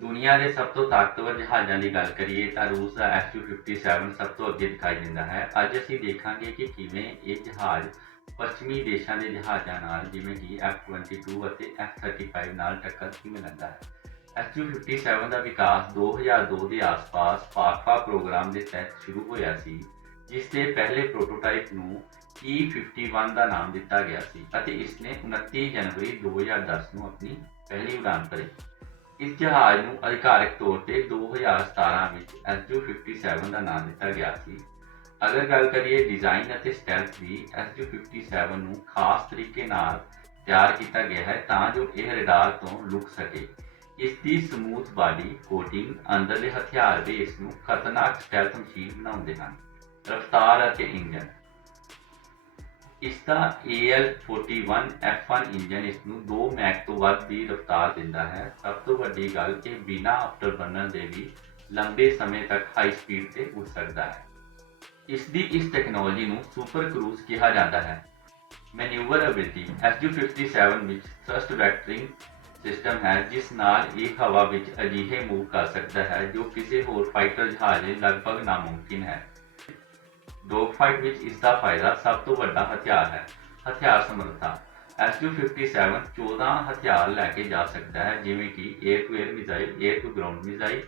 ਦੁਨੀਆ ਦੇ ਸਭ ਤੋਂ ਤਾਕਤਵਰ ਜਹਾਜ਼ਾਂ ਦੀ ਗੱਲ ਕਰੀਏ ਤਾਂ ਰੂਸ ਦਾ Su-57 ਸਭ ਤੋਂ ਅੱਗੇ ਦਿਖਾਈ ਦਿੰਦਾ ਹੈ। ਅੱਜ ਅਸੀਂ ਦੇਖਾਂਗੇ ਕਿ ਕਿਵੇਂ ਇਹ ਜਹਾਜ਼ ਪੱਛਮੀ ਦੇਸ਼ਾਂ ਦੇ ਜਹਾਜ਼ਾਂ ਨਾਲ, ਜਿਵੇਂ ਕਿ F-22 ਅਤੇ F-35 ਨਾਲ ਟੱਕਰ ਕਿਵੇਂ ਲੈਂਦਾ ਹੈ। Su-57 ਦਾ ਵਿਕਾਸ 2002 ਦੇ ਆਸ-ਪਾਸ ਪਾਕਵਾ ਪ੍ਰੋਗਰਾਮ ਦੇ ਤਹਿਤ ਸ਼ੁਰੂ ਹੋਇਆ ਸੀ, ਜਿਸ ਦੇ ਪਹਿਲੇ ਪ੍ਰੋਟੋਟਾਈਪ ਨੂੰ E-51 ਦਾ ਨਾਮ ਦਿੱਤਾ ਗਿਆ ਸੀ ਅਤੇ ਇਸ ਨੇ 29 ਜਨਵਰੀ 2010 ਨੂੰ ਆਪਣੀ ਪਹਿਲੀ ਉਡਾਨ ਭਰੀ। ਇਸ ਜਹਾਜ਼ ਨੂੰ ਅਧਿਕਾਰਕ ਤੌਰ ਤੇ 2017 ਵਿੱਚ Su-57 ਦਾ ਨਾਮ ਦਿੱਤਾ ਗਿਆ ਸੀ। ਅਗਰ ਗੱਲ ਕਰੀਏ ਡਿਜ਼ਾਈਨ ਅਤੇ ਸਟੈਲਥ ਦੀ Su-57 ਨੂੰ ਖਾਸ ਤਰੀਕੇ ਨਾਲ ਤਿਆਰ ਕੀਤਾ ਗਿਆ ਹੈ ਤਾਂ ਜੋ ਇਹ ਰਡਾਰ ਤੋਂ ਲੁਕ ਸਕੇ। ਇਸ ਦੀ ਸਮੂਥ ਬਾਡੀ ਕੋਟਿੰਗ ਅੰਦਰਲੇ ਹਥਿਆਰ ਦੇ ਇਸ ਨੂੰ ਖਤਰਨਾਕ ਸਟੈਲਥ ਮਸ਼ੀਨ ਬਣਾਉਂਦੇ ਹਨ। ਰਫ਼ਤਾਰ ਅਤੇ ਇੰਜਨ ਇਸ ਦਾ AL41 F1 ਇੰਜਨ ਇਸ ਨੂੰ 2 ਮੈਕ ਤੋਂ ਵੱਧ ਦੀ ਰਫ਼ਤਾਰ ਦਿੰਦਾ ਹੈ। ਸਭ ਤੋਂ ਵੱਡੀ ਗੱਲ ਇਹ ਬਿਨਾਂ ਆਫਟਰ ਦੇ ਵੀ ਲੰਬੇ ਸਮੇਂ ਤੱਕ ਹਾਈ ਸਪੀਡ ਤੇ ਉੱਡ ਸਕਦਾ ਹੈ। ਇਸ ਦੀ ਇਸ ਟੈਕਨੋਲੋਜੀ ਨੂੰ ਸੁਪਰ ਕਰੂਜ਼ ਕਿਹਾ ਜਾਂਦਾ ਹੈ। ਮੈਨੂਵਰੇਬਿਲਟੀ Su-57 ਵਿੱਚ ਥਰਸਟ ਵੈਕਟਰਿੰਗ ਸਿਸਟਮ ਹੈ, ਜਿਸ ਨਾਲ ਇਹ ਹਵਾ ਵਿੱਚ ਅਜਿਹੇ ਮੂਵ ਕਰ ਸਕਦਾ ਹੈ ਜੋ ਕਿਸੇ ਹੋਰ ਫਾਈਟਰ ਜਹਾਜ਼ ਲਈ ਲਗਭਗ ਨਾਮੁਮਕਿਨ ਹੈ। ਡੋਗ ਫਾਈਟ ਵਿੱਚ ਇਸ ਦਾ ਫਾਇਦਾ ਸਭ ਤੋਂ ਵੱਡਾ ਹਥਿਆਰ ਹੈ, ਹਥਿਆਰ ਸਮਰੱਥਾ। SU-57 14 ਹਥਿਆਰ ਲੈ ਕੇ ਜਾ ਸਕਦਾ ਹੈ, ਜਿਵੇਂ ਕਿ air to air missile air to ground missile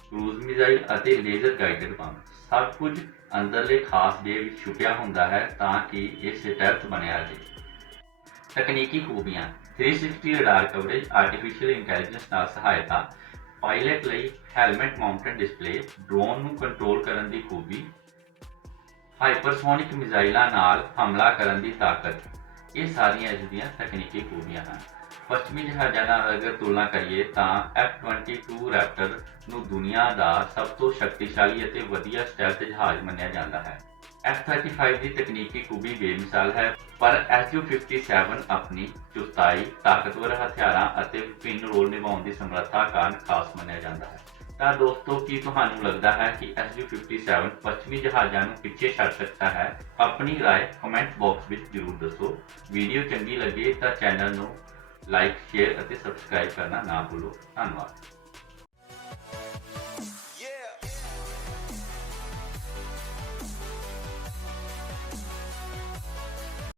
cruise missile ਅਤੇ ਲੇਜ਼ਰ ਗਾਈਡਡ ਬੰਬ ਸਭ ਕੁਝ ਅੰਦਰਲੇ ਖਾਸ ਦੇ ਵਿੱਚ ਛੁਪਿਆ ਹੁੰਦਾ ਹੈ ਤਾਂ ਕਿ ਇਹ ਸਟੈਲਥ ਬਣਿਆ ਰਹੇ। ਤਕਨੀਕੀ ਖੂਬੀਆਂ। 360 ਰਡਾਰ ਕਵਰੇਜ ਆਰਟੀਫੀਸ਼ੀਅਲ ਇੰਟੈਲੀਜੈਂਸ ਨਾਲ ਸਹਾਇਤਾ। ਪਾਇਲਟ ਲਈ ਹੈਲਮਟ ਮਾਊਂਟਡ ਡਿਸਪਲੇ ਡਰੋਨ ਨੂੰ ਕੰਟਰੋਲ ਕਰਨ ਦੀ ਖੂਬੀ ਹਾਈਪਰਸੋਨਿਕ ਮਿਜ਼ਾਈਲਾਂ ਨਾਲ ਹਮਲਾ ਕਰਨ ਦੀ ਤਾਕਤ। ਇਹ ਸਾਰੀਆਂ ਇਸ ਦੀਆਂ ਤਕਨੀਕੀ ਖੂਬੀਆਂ ਹਨ। ਪੱਛਮੀ ਜਹਾਜ਼ਾਂ ਨਾਲ ਅਗਰ ਤੁਲਨਾ ਕਰੀਏ ਤਾਂ F-22 ਰੈਪਟਰ ਨੂੰ ਦੁਨੀਆ ਦਾ ਸਭ ਤੋਂ ਸ਼ਕਤੀਸ਼ਾਲੀ ਅਤੇ ਵਧੀਆ ਸਟੈਲਥ ਜਹਾਜ਼ ਮੰਨਿਆ ਜਾਂਦਾ ਹੈ। F-35 ਦੀ ਤਕਨੀਕੀ ਖੂਬੀ ਬੇਮਿਸਾਲ ਹੈ, ਪਰ Su-57 ਆਪਣੀ ਚੁਸਤਾਈ, ਤਾਕਤਵਰ ਹਥਿਆਰਾਂ ਅਤੇ ਵਿਭਿੰਨ ਰੋਲ ਨਿਭਾਉਣ ਦੀ ਸਮਰੱਥਾ ਕਾਰਨ ਖਾਸ ਮੰਨਿਆ ਜਾਂਦਾ ਹੈ। ਤਾਂ ਦੋਸਤੋ ਕੀ ਤੁਹਾਨੂੰ ਲੱਗਦਾ ਹੈ ਕਿ Su-57 ਪੱਛਮੀ ਜਹਾਜ਼ਾਂ ਨੂੰ ਪਿੱਛੇ ਛੱਡ ਸਕਦਾ ਹੈ ਆਪਣੀ رائے ਕਮੈਂਟ ਬਾਕਸ ਵਿੱਚ ਜ਼ਰੂਰ ਦੱਸੋ ਵੀਡੀਓ ਚੰਗੀ ਲੱਗੇ ਤਾਂ ਚੈਨਲ ਨੂੰ ਲਾਈਕ ਸ਼ੇਅਰ ਅਤੇ ਸਬਸਕ੍ਰਾਈਬ ਕਰਨਾ ਨਾ ਭੁੱਲੋ ਧੰਨਵਾਦ